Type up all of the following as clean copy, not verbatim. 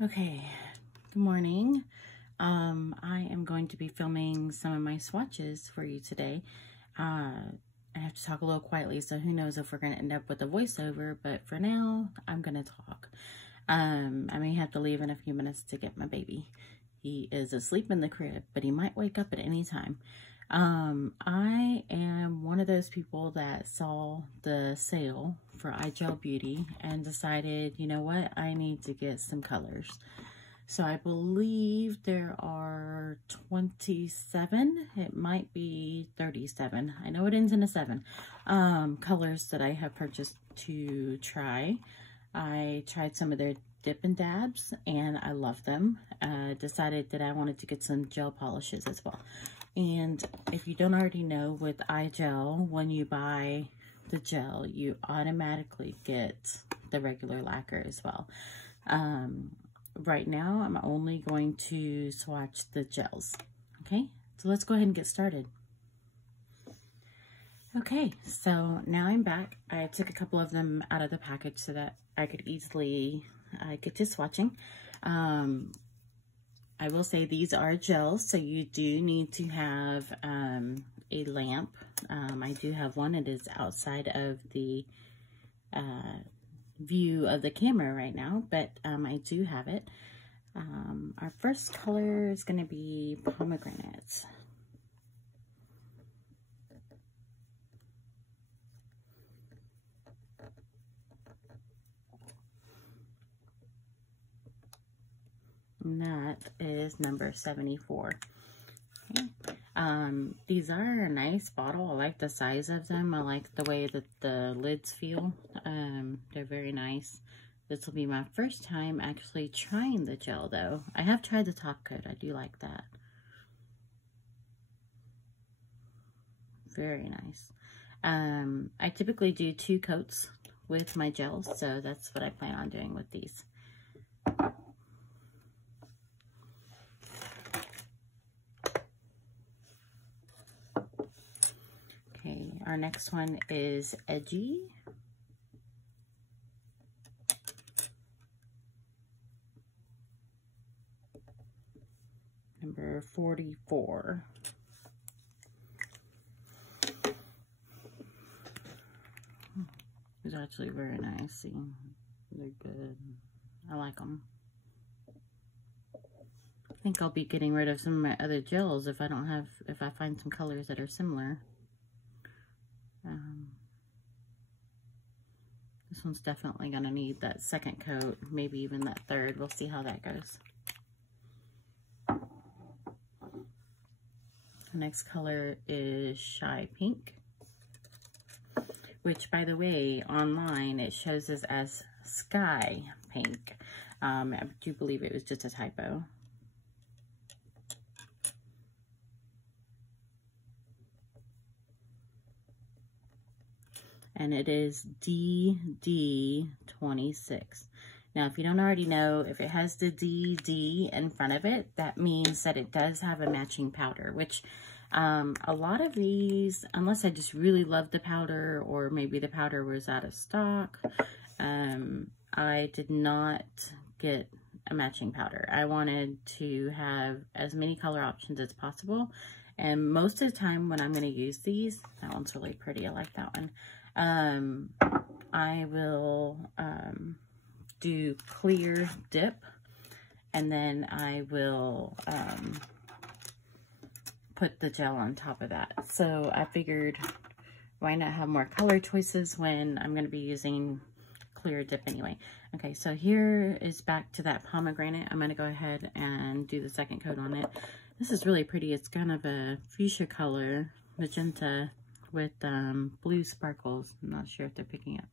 Okay, good morning. I am going to be filming some of my swatches for you today. I have to talk a little quietly, so who knows if we're going to end up with a voiceover, but for now, I'm going to talk. I may have to leave in a few minutes to get my baby. He is asleep in the crib, but he might wake up at any time. I am one of those people that saw the sale for iGel Beauty and decided, you know what, I need to get some colors. So I believe there are 27, it might be 37. I know it ends in a 7, colors that I have purchased to try. I tried some of their dip and dabs and I love them. Decided that I wanted to get some gel polishes as well. And if you don't already know, with iGel, when you buy the gel, you automatically get the regular lacquer as well. Right now, I'm only going to swatch the gels. Okay, so let's go ahead and get started. Okay, so now I'm back. I took a couple of them out of the package so that I could easily get to swatching. I will say these are gels, so you do need to have a lamp. I do have one. It is outside of the view of the camera right now, but I do have it. Our first color is going to be Pomegranate. And that is number 74. Okay. These are a nice bottle. I like the size of them. I like the way that the lids feel. They're very nice. This will be my first time actually trying the gel though. I have tried the top coat. I do like that. Very nice. I typically do 2 coats with my gels, so that's what I plan on doing with these. Okay, our next one is Edgy. Number 44. It's actually very nice. See, they're good. I like them. I think I'll be getting rid of some of my other gels if I find some colors that are similar. This one's definitely gonna need that second coat, maybe even that third. We'll see how that goes. The next color is Shy Pink, which, by the way, online it shows us as Sky Pink. I do believe it was just a typo. And it is DD26. Now, if you don't already know, if it has the DD in front of it, that means that it does have a matching powder, which a lot of these, unless I just really love the powder or maybe the powder was out of stock, I did not get a matching powder. I wanted to have as many color options as possible. And most of the time when I'm going to use these, that one's really pretty. I like that one. I will do clear dip, and then I will put the gel on top of that. So I figured, why not have more color choices when I'm going to be using clear dip anyway. Okay, so here is back to that pomegranate. I'm going to go ahead and do the second coat on it. This is really pretty. It's kind of a fuchsia color, magenta, with blue sparkles. I'm not sure if they're picking up.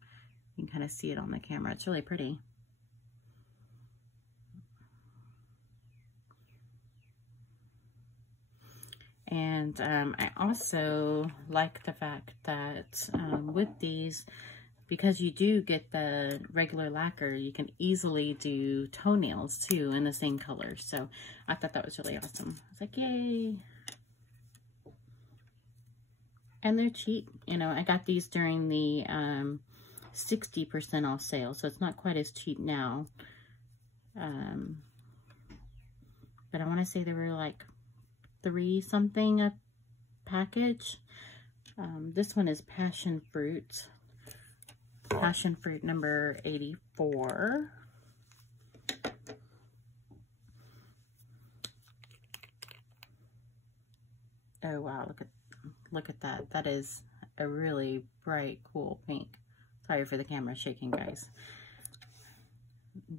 You can kind of see it on the camera. It's really pretty. And I also like the fact that with these, because you do get the regular lacquer, you can easily do toenails too in the same color. So I thought that was really awesome. I was like, yay. And they're cheap. You know, I got these during the 60% off sale, so it's not quite as cheap now. But I want to say they were like $3 something a package. This one is Passion Fruit number 84. Oh wow, look at that. That is a really bright, cool pink. Sorry for the camera shaking, guys.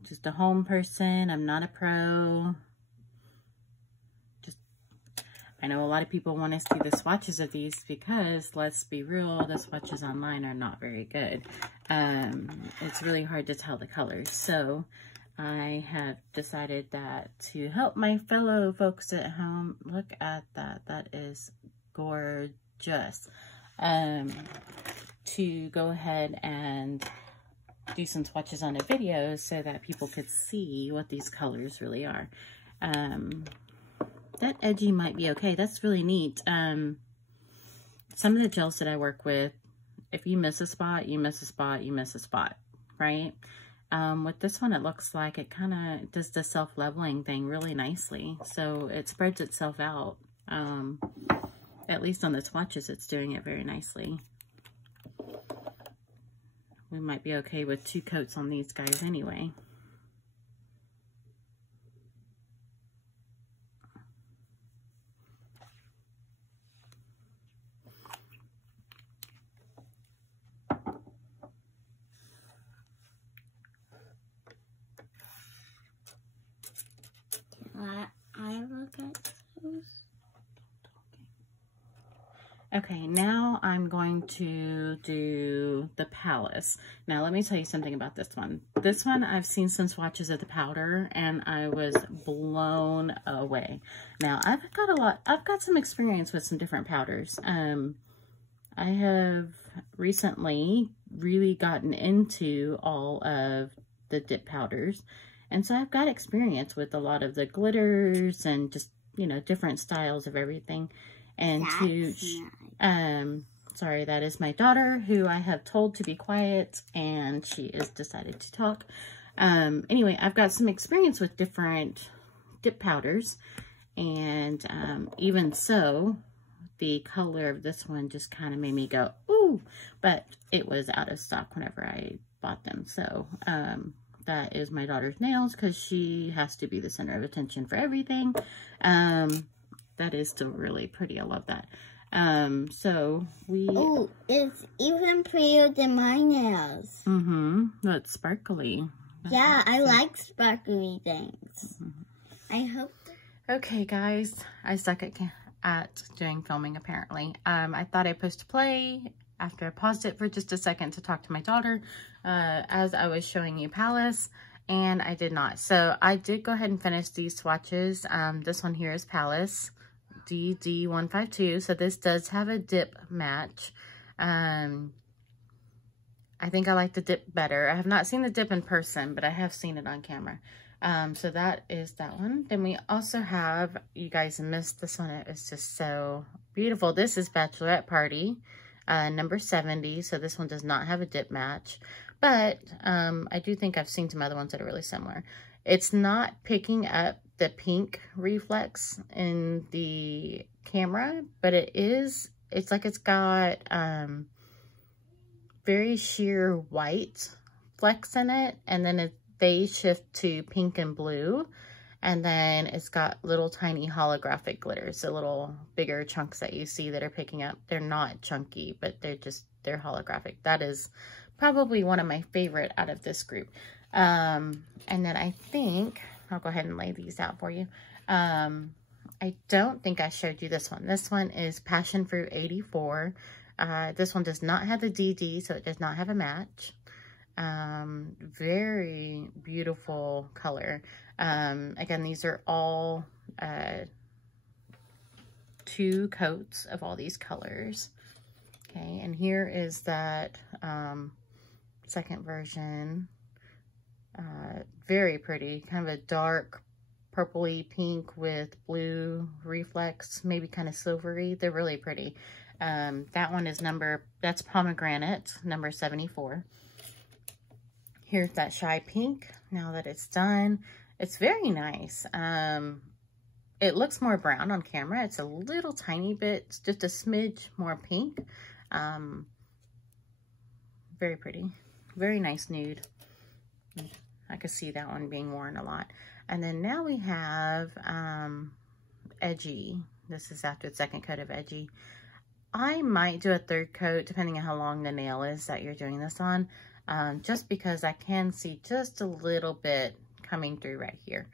Just a home person. I'm not a pro. I know a lot of people want to see the swatches of these because, let's be real, the swatches online are not very good. It's really hard to tell the colors. So I have decided that to help my fellow folks at home, look at that. That is gorgeous. To go ahead and do some swatches on a video so that people could see what these colors really are. That Edgy might be okay. That's really neat. Some of the gels that I work with, if you miss a spot, you miss a spot, you miss a spot, right? With this one, it looks like it kind of does the self-leveling thing really nicely. So it spreads itself out. At least on the swatches, it's doing it very nicely. We might be okay with 2 coats on these guys anyway. I look at those. Okay, now I'm going to do the Palace. Now, let me tell you something about this one. This one, I've seen some swatches of the powder, and I was blown away. Now, I've got some experience with some different powders. I have recently really gotten into all of the dip powders, and so I've got experience with a lot of the glitters and just, you know, different styles of everything. And sorry, that is my daughter who I have told to be quiet, and she has decided to talk. Anyway, I've got some experience with different dip powders, and even so, the color of this one just kind of made me go, ooh, but it was out of stock whenever I bought them. So, that is my daughter's nails because she has to be the center of attention for everything. That is still really pretty. I love that. So we... Oh, it's even prettier than my nails. Mm-hmm. That's sparkly. Yeah, I like sparkly things. Mm-hmm. I hope... Okay, guys. I suck at doing filming, apparently. I thought I'd push play after I paused it for just a second to talk to my daughter as I was showing you Palace, and I did not. So I did go ahead and finish these swatches. This one here is Palace DD152. So this does have a dip match. I think I like the dip better. I have not seen the dip in person, but I have seen it on camera. So that is that one. Then we also have, you guys missed this one. It is just so beautiful. This is Bachelorette Pary, number 70. So this one does not have a dip match, but I do think I've seen some other ones that are really similar. It's not picking up the pink reflex in the camera, but it's like it's got very sheer white flecks in it, and then they shift to pink and blue, and then it's got little tiny holographic glitters, so little bigger chunks that you see that are picking up. They're not chunky, but they're holographic. That is probably one of my favorite out of this group. And then I think I'll go ahead and lay these out for you. I don't think I showed you this one. This one is Passion Fruit 84. This one does not have the DD, so it does not have a match. Very beautiful color. Again, these are all 2 coats of all these colors. Okay, and here is that second version. Very pretty, kind of a dark purpley pink with blue reflex, maybe kind of silvery. They're really pretty. That one is that's Pomegranate, number 74. Here's that Shy Pink. Now that it's done, it's very nice. It looks more brown on camera. It's a little tiny bit, it's just a smidge more pink. Very pretty. Very nice nude. I could see that one being worn a lot. And then now we have Edgy. This is after the second coat of Edgy. I might do a third coat depending on how long the nail is that you're doing this on. Just because I can see just a little bit coming through right here.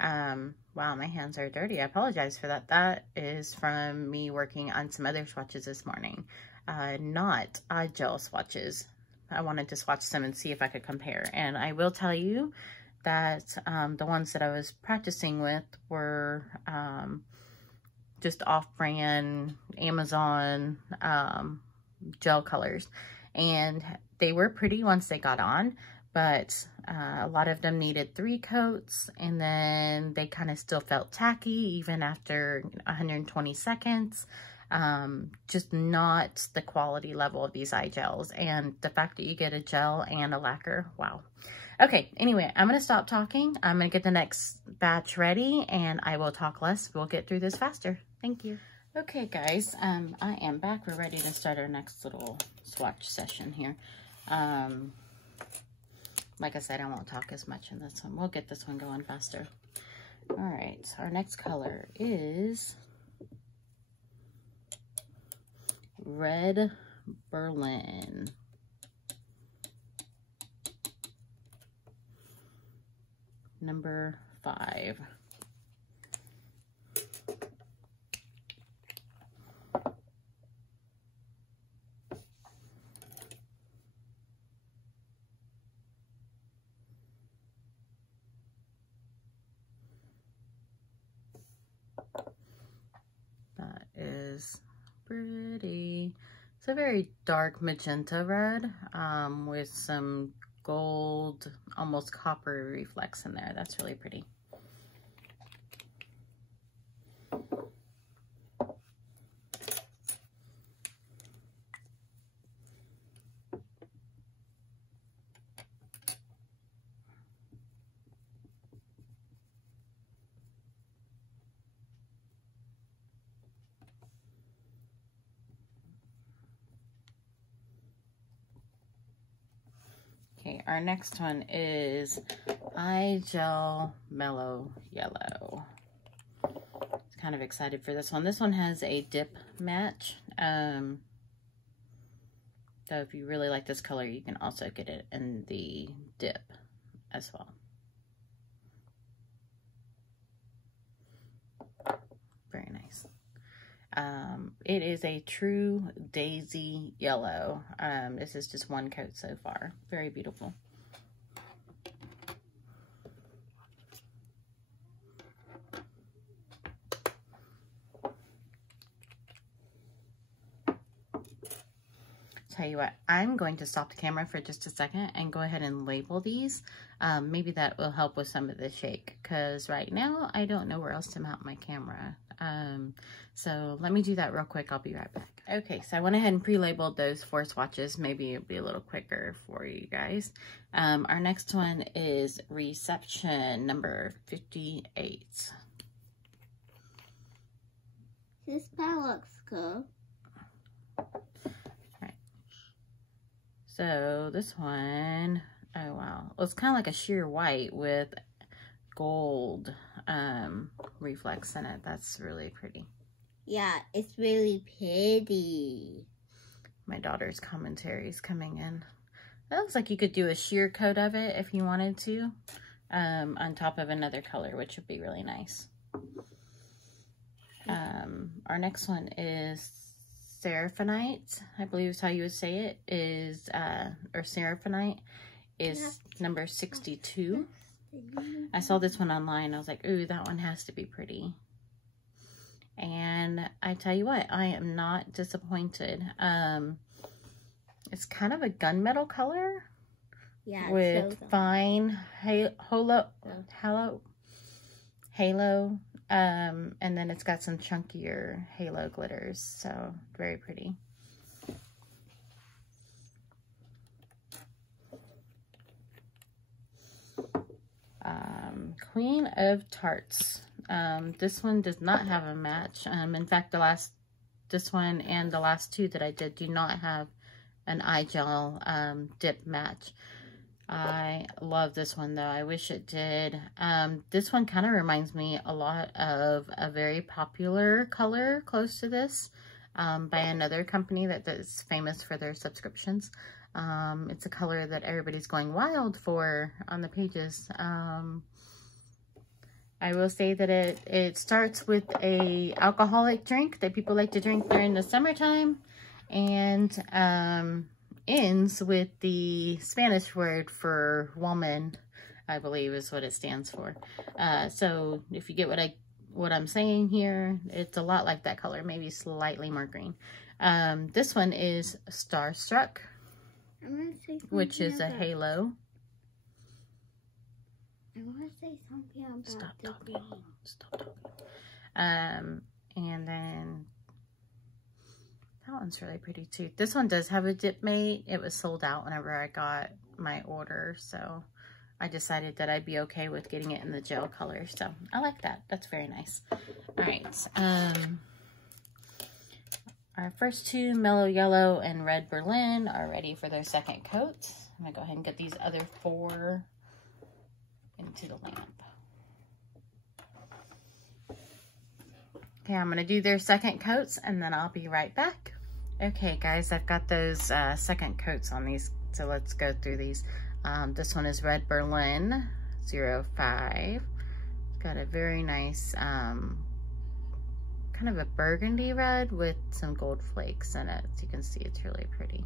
Wow, my hands are dirty. I apologize for that. That is from me working on some other swatches this morning. Not iGel swatches. I wanted to swatch some and see if I could compare. And I will tell you that the ones that I was practicing with were just off-brand Amazon gel colors. And they were pretty once they got on, but a lot of them needed 3 coats, and then they kind of still felt tacky even after 120 seconds. Just not the quality level of these eye gels, and the fact that you get a gel and a lacquer, wow. Okay, anyway, I'm gonna stop talking. I'm gonna get the next batch ready, and I will talk less. We'll get through this faster. Thank you. Okay, guys, I am back. We're ready to start our next little swatch session here. Like I said, I won't talk as much in this one. We'll get this one going faster. All right, so our next color is Red Berlin. Number 5. That is pretty. It's a very dark magenta red with some gold, almost copper reflex in there. That's really pretty. Okay, our next one is iGel Mellow Yellow. Kind of excited for this one. This one has a dip match. So if you really like this color, you can also get it in the dip as well. Very nice. It is a true daisy yellow. This is just one coat so far. Very beautiful. Tell you what, I'm going to stop the camera for just a second and go ahead and label these. Maybe that will help with some of the shake, because right now I don't know where else to mount my camera. So let me do that real quick. I'll be right back. Okay, so I went ahead and pre-labeled those 4 swatches. Maybe it'll be a little quicker for you guys. Our next one is Reception number 58. This palette looks cool. So this one, oh wow, well, it's kind of like a sheer white with gold reflex in it. That's really pretty. Yeah, it's really pretty. My daughter's commentary is coming in. It looks like you could do a sheer coat of it if you wanted to, on top of another color, which would be really nice. Our next one is Seraphinite, I believe is how you would say it, is, or Seraphinite is number 62. I saw this one online. I was like, ooh, that one has to be pretty. And I tell you what, I am not disappointed. It's kind of a gunmetal color. Yeah, with so fine halo. And then it's got some chunkier halo glitters, so very pretty. Queen of Tarts. This one does not have a match. In fact, this one and the last two that I did do not have an iGel dip match. I love this one though. I wish it did. This one kind of reminds me a lot of a very popular color close to this by another company that's famous for their subscriptions. It's a color that everybody's going wild for on the pages. I will say that it starts with a alcoholic drink that people like to drink during the summertime, and ends with the Spanish word for woman, I believe is what it stands for. So if you get what I'm saying here, it's a lot like that color, maybe slightly more green. This one is Starstruck, which is a halo. I want to say something about the green. Stop talking. And then that one's really pretty too. This one does have a dip mate. It was sold out whenever I got my order, so I decided that I'd be okay with getting it in the gel color. So I like that. That's very nice. All right. Our first two, Mellow Yellow and Red Berlin, are ready for their second coat. I'm gonna go ahead and get these other four into the lamp. Okay, I'm gonna do their second coats and then I'll be right back. Okay guys, I've got those second coats on these, so let's go through these. This one is Red Berlin 05. It's got a very nice kind of a burgundy red with some gold flakes in it. As you can see, it's really pretty.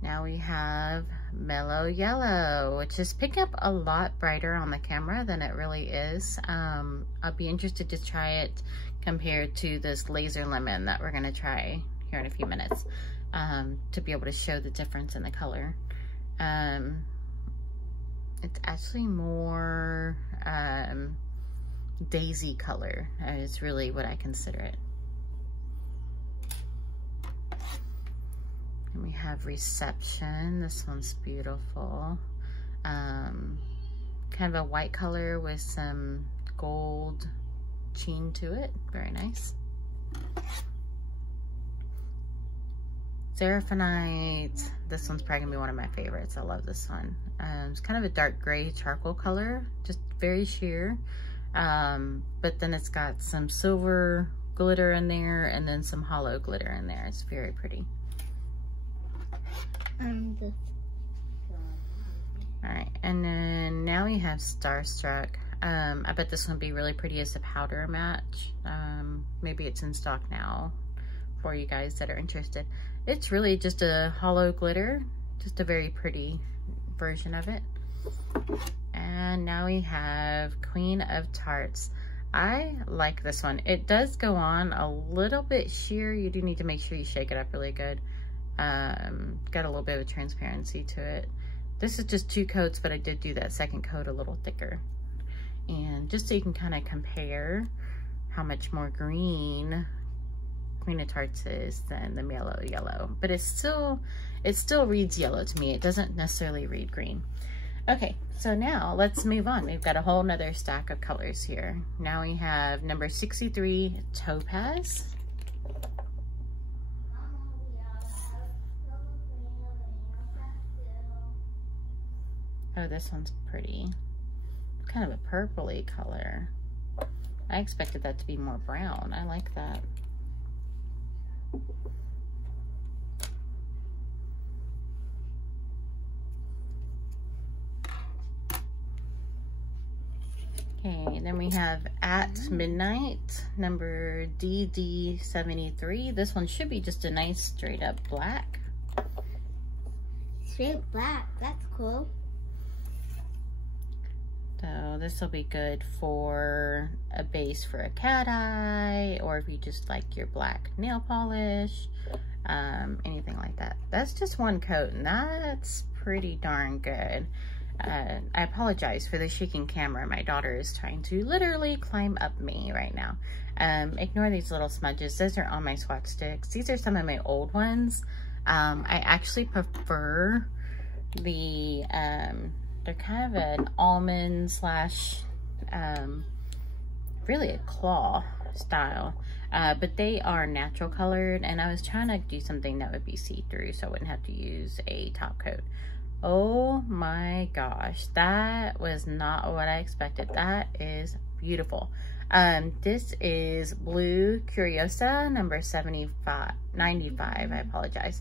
Now we have Mellow Yellow, which is picking up a lot brighter on the camera than it really is. I'll be interested to try it compared to this Laser Lemon that we're gonna try here in a few minutes, to be able to show the difference in the color. It's actually more daisy color is really what I consider it. And we have Reception. This one's beautiful. Kind of a white color with some gold sheen to it. Very nice. Seraphinite. This one's probably gonna be one of my favorites. I love this one. It's kind of a dark gray charcoal color, just very sheer. But then it's got some silver glitter in there and then some hollow glitter in there. It's very pretty. All right, and then now we have Starstruck. I bet this one would be really pretty as a powder match. Maybe it's in stock now for you guys that are interested. It's really just a hollow glitter, just a very pretty version of it. And now we have Queen of Tarts. I like this one. It does go on a little bit sheer. You do need to make sure you shake it up really good. Got a little bit of transparency to it. This is just 2 coats, but I did do that second coat a little thicker. And just so you can kind of compare how much more green Queen of Tarts is than the Mellow Yellow. But it still reads yellow to me. It doesn't necessarily read green. Okay, so now let's move on. We've got a whole nother stack of colors here. Now we have number 63, Topaz. Oh, this one's pretty. Kind of a purpley color. I expected that to be more brown. I like that. Okay, then we have At Midnight, number DD073. This one should be just a nice straight up black. Straight black, that's cool. So this will be good for a base for a cat eye, or if you just like your black nail polish, anything like that. That's just one coat, and that's pretty darn good. I apologize for the shaking camera. My daughter is trying to literally climb up me right now. Ignore these little smudges. Those are on my swatch sticks. These are some of my old ones. I actually prefer the, they're kind of an almond slash, really a claw style. But they are natural colored, and I was trying to do something that would be see-through so I wouldn't have to use a top coat. Oh my gosh, that was not what I expected. That is beautiful. This is blue Curiosa, number 95, I apologize.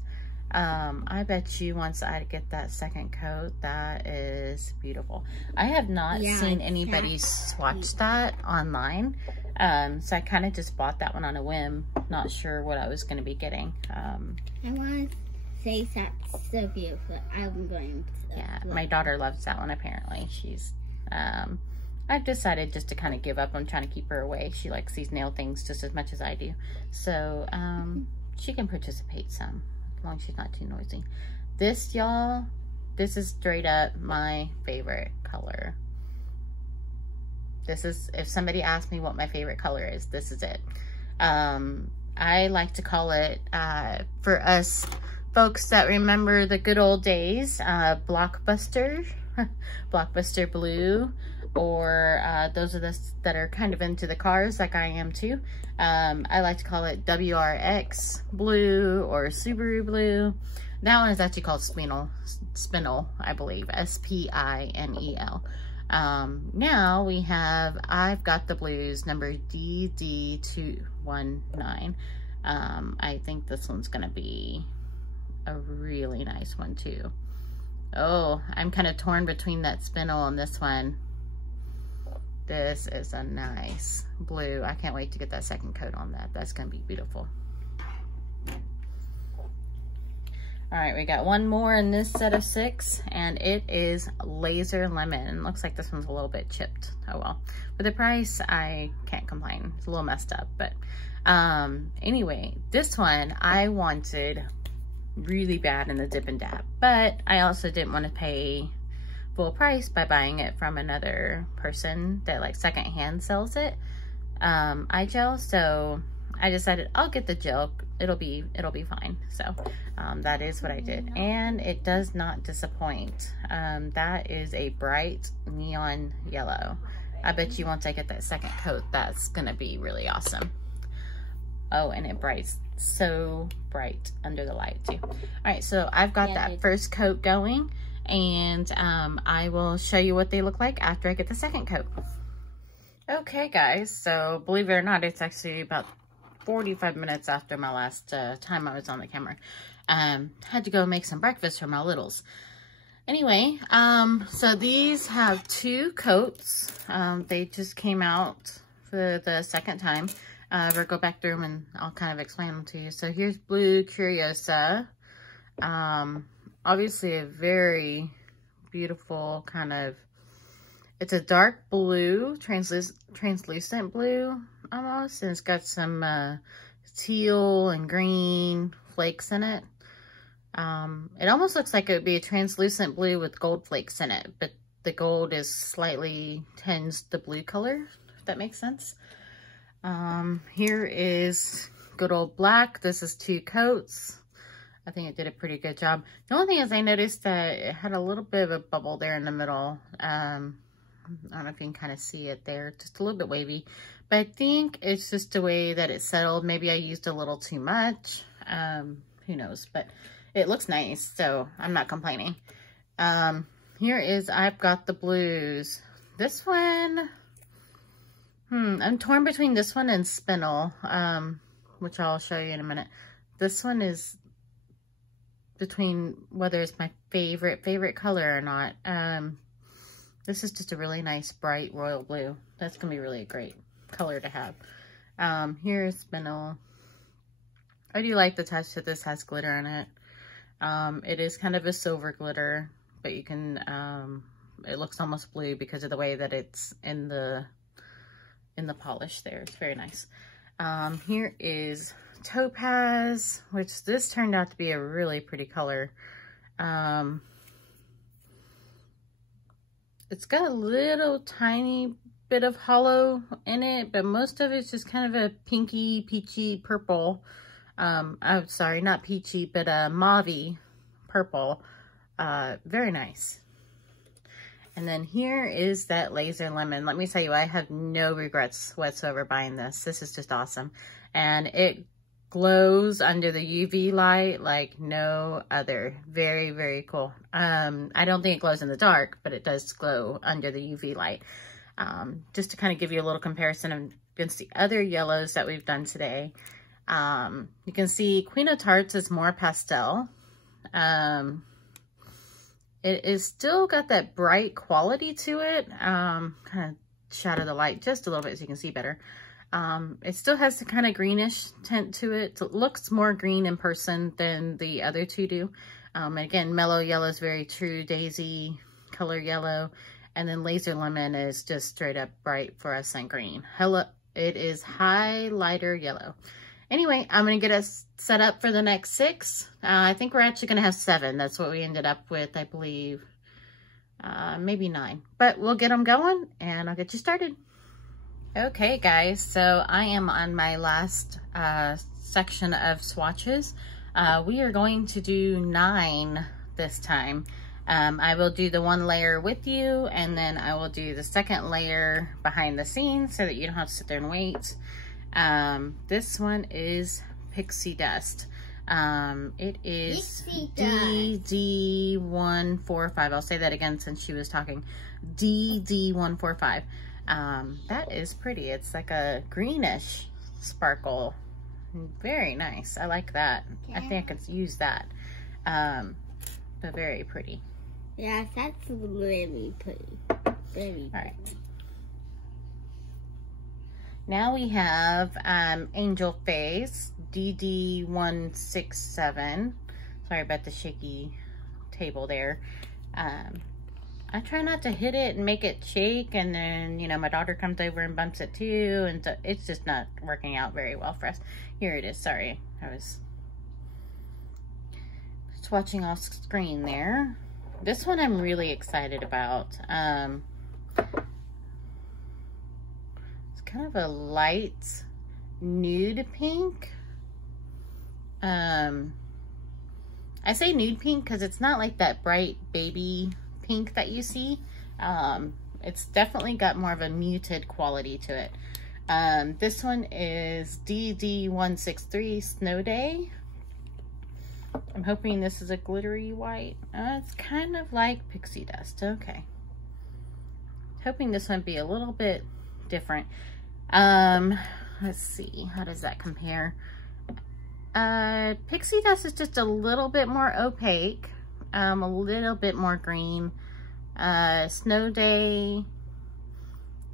I bet you once I get that second coat, that is beautiful. I have not seen anybody swatch that online. So I kind of just bought that one on a whim, not sure what I was going to be getting. I want to say that's so beautiful. I'm going to. Yeah, my daughter loves that one apparently. She's, I've decided just to kind of give up on trying to keep her away. She likes these nail things just as much as I do. So, she can participate some, as long as she's not too noisy. This, y'all, this is straight up my favorite color. This is, if somebody asks me what my favorite color is, this is it. I like to call it, for us folks that remember the good old days, Blockbuster, Blockbuster Blue, or those of us that are kind of into the cars like I am too. I like to call it WRX Blue or Subaru Blue. That one is actually called Spinel, I believe, S-P-I-N-E-L. Now we have, I've Got The Blues, number DD219. I think this one's gonna be a really nice one too. Oh, I'm kind of torn between that Spinel and this one. This is a nice blue. I can't wait to get that second coat on that. That's gonna be beautiful. All right, we got one more in this set of 6, and it is Laser Lemon. Looks like this one's a little bit chipped. Oh well. For the price, I can't complain. It's a little messed up, but anyway, this one I wanted really bad in the Dip and Dab, but I also didn't want to pay full price by buying it from another person that like secondhand sells it, iGel. So I decided I'll get the gel. It'll be fine. So that is what I did, and it does not disappoint. That is a bright neon yellow. I bet you once I get that second coat, that's gonna be really awesome. Oh, and it brights so bright under the light too. All right, so I've got that first coat going, and I will show you what they look like after I get the second coat. Okay guys, so believe it or not, it's actually about 45 minutes after my last time I was on the camera. Had to go make some breakfast for my littles. Anyway, so these have 2 coats. They just came out for the second time. We'll go back through them and I'll kind of explain them to you. So here's blue Curiosa. Obviously a very beautiful kind of, it's a dark blue, translucent blue almost, and it's got some teal and green flakes in it. It almost looks like it would be a translucent blue with gold flakes in it, but the gold is slightly tinged the blue color, if that makes sense. Here is good old black. This is 2 coats. I think it did a pretty good job. The only thing is I noticed that it had a little bit of a bubble there in the middle. I don't know if you can kind of see it there, just a little bit wavy, but I think it's just the way that it settled. Maybe I used a little too much, who knows, but it looks nice, so I'm not complaining. Here is I've Got The Blues. This one, I'm torn between this one and Spinel, which I'll show you in a minute. This one is between whether it's my favorite color or not. This is just a really nice, bright royal blue. That's going to be really a great color to have. Here's Spinel. I do like the touch that this has glitter in it. It is kind of a silver glitter, but you can, it looks almost blue because of the way that it's in the polish there. It's very nice. Here is Topaz, which this turned out to be a really pretty color. It's got a little tiny bit of hollow in it, but most of it's just kind of a pinky, peachy purple. I'm sorry, not peachy, but a mauvey purple. Very nice. And then here is that Laser Lemon. Let me tell you, I have no regrets whatsoever buying this. This is just awesome. And it glows under the UV light like no other. Very, very cool. I don't think it glows in the dark, but it does glow under the UV light. Just to kind of give you a little comparison against the other yellows that we've done today. You can see Queen of Tarts is more pastel. It is still got that bright quality to it. Kind of shadow the light just a little bit so you can see better. It still has the kind of greenish tint to it. So it looks more green in person than the other two do. Again, Mellow Yellow is very true Daisy color yellow. And then Laser Lemon is just straight up bright fluorescent green. Hello, it is highlighter yellow. Anyway, I'm going to get us set up for the next 6. I think we're actually going to have 7. That's what we ended up with, I believe. Maybe 9. But we'll get them going, and I'll get you started. Okay, guys. So I am on my last section of swatches. We are going to do 9 this time. I will do the 1 layer with you, and then I will do the 2nd layer behind the scenes so that you don't have to sit there and wait. This one is Pixie Dust. It is DD145. I'll say that again since she was talking. DD145. That is pretty. It's like a greenish sparkle. Very nice. I like that. I think I could use that. But very pretty. Yeah, that's really pretty. Very All right. Now we have Angel Face, DD167. Sorry about the shaky table there. I try not to hit it and make it shake, and then, you know, my daughter comes over and bumps it too, and so it's just not working out very well for us. Here it is. Sorry, I was just watching off screen there. This one I'm really excited about. Kind of a light nude pink. I say nude pink because it's not like that bright baby pink that you see. It's definitely got more of a muted quality to it. This one is DD163 Snow Day. I'm hoping this is a glittery white. It's kind of like Pixie Dust. Okay. Hoping this one be a little bit different. Let's see, how does that compare? Pixie Dust is just a little bit more opaque, a little bit more green. Snow Day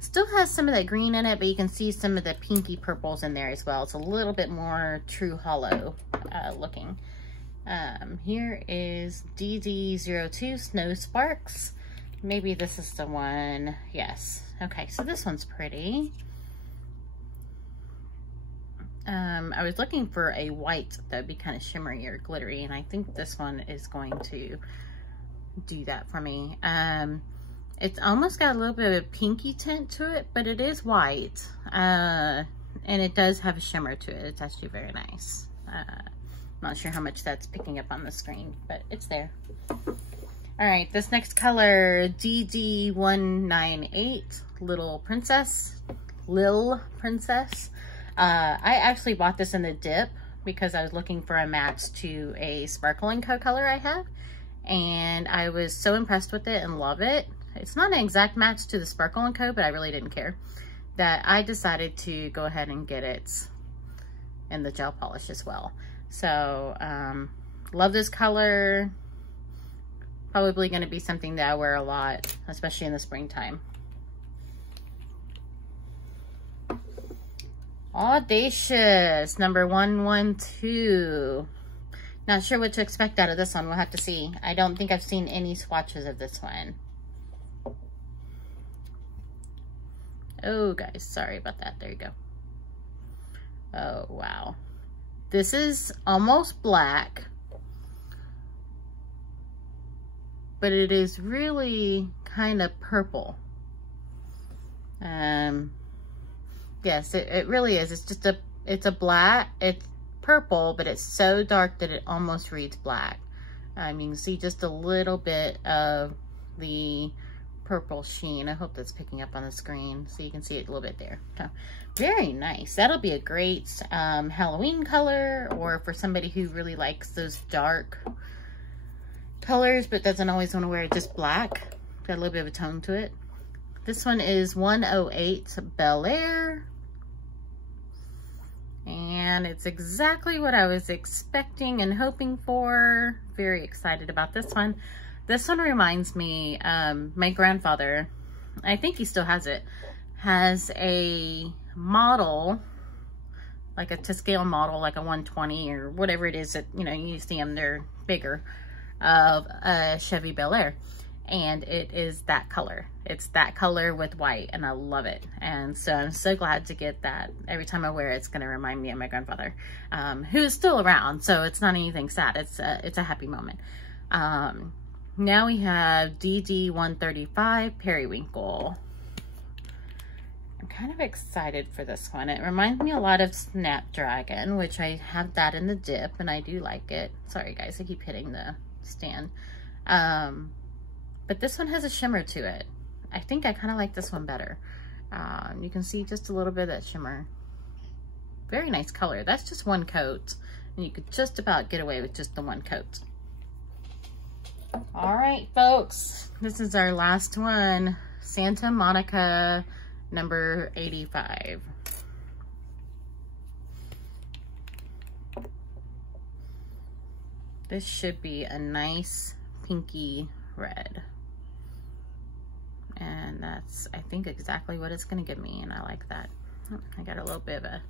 still has some of that green in it, but you can see some of the pinky purples in there as well. It's a little bit more true hollow looking. Here is DD02 Snow Sparks. Maybe this is the one. Yes. Okay, so this one's pretty. I was looking for a white that would be kind of shimmery or glittery, and I think this one is going to do that for me. It's almost got a little bit of a pinky tint to it, but it is white. And it does have a shimmer to it. It's actually very nice. I'm not sure how much that's picking up on the screen, but it's there. All right, this next color, DD198, Lil Princess. I actually bought this in the dip because I was looking for a match to a Sparkle & Co color I have, and I was so impressed with it and love it. It's not an exact match to the Sparkle & Co, but I really didn't care, that I decided to go ahead and get it in the gel polish as well. So, love this color. Probably going to be something that I wear a lot, especially in the springtime. Audacious, number 112. Not sure what to expect out of this one. We'll have to see. I don't think I've seen any swatches of this one. Oh, guys, sorry about that. There you go. Oh, wow. This is almost black, but it is really kind of purple. Yes, it really is. It's just it's purple, but it's so dark that it almost reads black. You can see just a little bit of the purple sheen. I hope that's picking up on the screen so you can see it a little bit there. So, very nice. That'll be a great Halloween color, or for somebody who really likes those dark colors but doesn't always want to wear just black. Got a little bit of a tone to it. This one is 108 Bel Air. And it's exactly what I was expecting and hoping for. Very excited about this one. This one reminds me, my grandfather, I think he still has it, has a model, like a to scale model, like a 120 or whatever it is that, you know, you see them, they're bigger, of a Chevy Bel Air. And it is that color. It's that color with white, and I love it. And so I'm so glad to get that. Every time I wear it, it's gonna remind me of my grandfather, who's still around. So it's not anything sad. It's a happy moment. Now we have DD135 Periwinkle. I'm kind of excited for this one. It reminds me a lot of Snapdragon, which I have that in the dip, and I do like it. Sorry guys, I keep hitting the stand. But this one has a shimmer to it. I think I kind of like this one better. You can see just a little bit of that shimmer. Very nice color. That's just one coat, and you could just about get away with just the one coat. All right, folks, this is our last one. Santa Monica number 85. This should be a nice pinky red. And that's, I think, exactly what it's gonna give me, and I like that. I got a little bit of a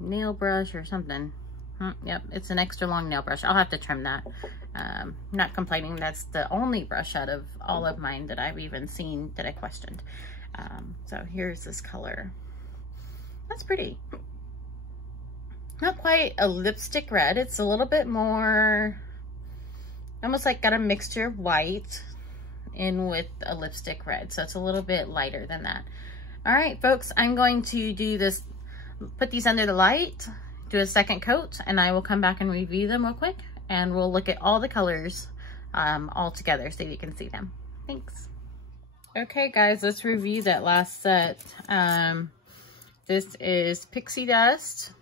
nail brush or something. Yep, it's an extra long nail brush. I'll have to trim that. Not complaining, that's the only brush out of all of mine that I've even seen that I questioned. So here's this color. That's pretty. Not quite a lipstick red. It's a little bit more, almost like got a mixture of white in with a lipstick red. So it's a little bit lighter than that. All right, folks, I'm going to do this, put these under the light, do a second coat, and I will come back and review them real quick, and we'll look at all the colors all together so you can see them. Thanks. Okay guys, let's review that last set. This is Pixie Dust.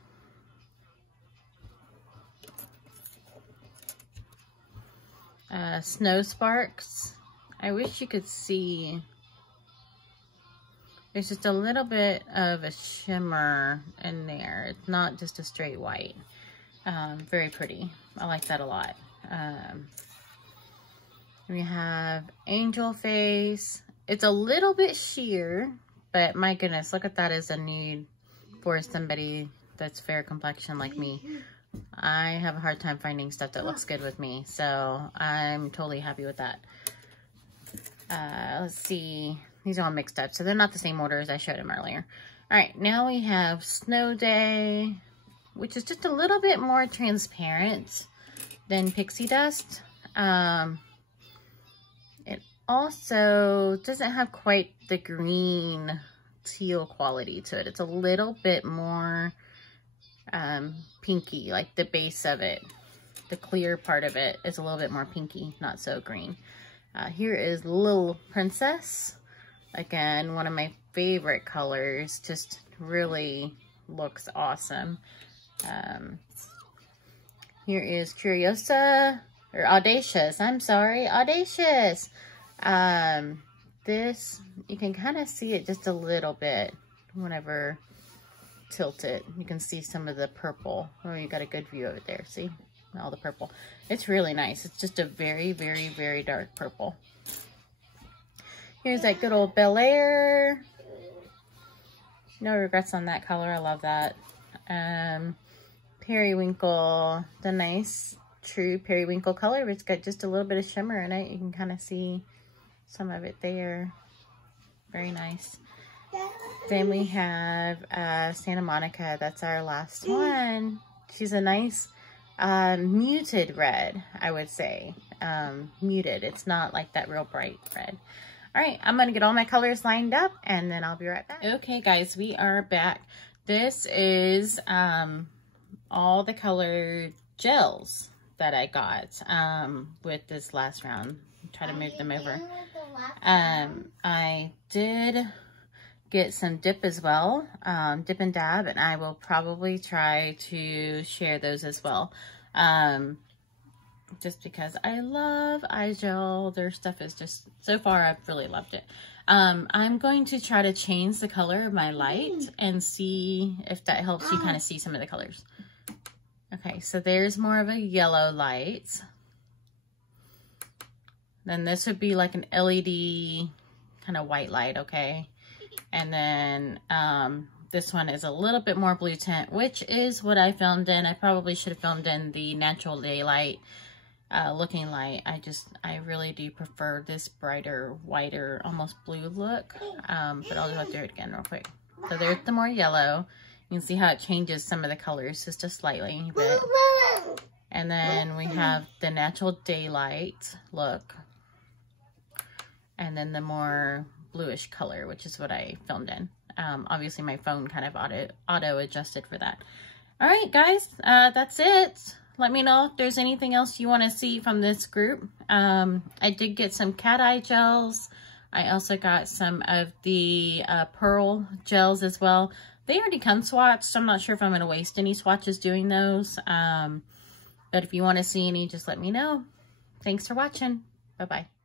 Snow Sparks. I wish you could see, there's just a little bit of a shimmer in there. It's not just a straight white. Very pretty. I like that a lot. We have Angel Face. It's a little bit sheer, but my goodness, look at that as a nude for somebody that's fair complexion like me. I have a hard time finding stuff that looks good with me, so I'm totally happy with that. Let's see. These are all mixed up, so they're not the same order as I showed them earlier. All right, now we have Snow Day, which is just a little bit more transparent than Pixie Dust. It also doesn't have quite the green teal quality to it. It's a little bit more pinky, like the base of it. The clear part of it is a little bit more pinky, not so green. Here is Lil Princess. Again, one of my favorite colors. Just really looks awesome. Here is Curiosa, or Audacious. I'm sorry, Audacious. This, you can kind of see it just a little bit whenever tilt it. You can see some of the purple. Oh, you got a good view of it there. See? All the purple. It's really nice. It's just a very, very, very dark purple. Here's that good old Bel Air. No regrets on that color. I love that. Periwinkle. The nice, true periwinkle color. It's got just a little bit of shimmer in it. You can kind of see some of it there. Very nice. Then we have Santa Monica. That's our last one. She's a nice muted red, I would say. Muted. It's not like that real bright red. All right, I'm going to get all my colors lined up, and then I'll be right back. Okay, guys, we are back. This is all the colored gels that I got with this last round. Try to move them over. I did get some dip as well, dip and dab, and I will probably try to share those as well. Just because I love iGel. Their stuff is just, so far I've really loved it. I'm going to try to change the color of my light and see if that helps you kind of see some of the colors. Okay, so there's more of a yellow light. Then this would be like an LED kind of white light, okay? And then this one is a little bit more blue tint, which is what I filmed in. I probably should have filmed in the natural daylight looking light. I really do prefer this brighter, whiter, almost blue look. But I'll go through it again real quick. So there's the more yellow. You can see how it changes some of the colors just a slightly bit. And then we have the natural daylight look. And then the more bluish color, which is what I filmed in. Obviously my phone kind of auto adjusted for that. All right, guys, that's it. Let me know if there's anything else you want to see from this group. I did get some cat eye gels. I also got some of the pearl gels as well. They already come swatched, so I'm not sure if I'm going to waste any swatches doing those. But if you want to see any, just let me know. Thanks for watching. Bye-bye.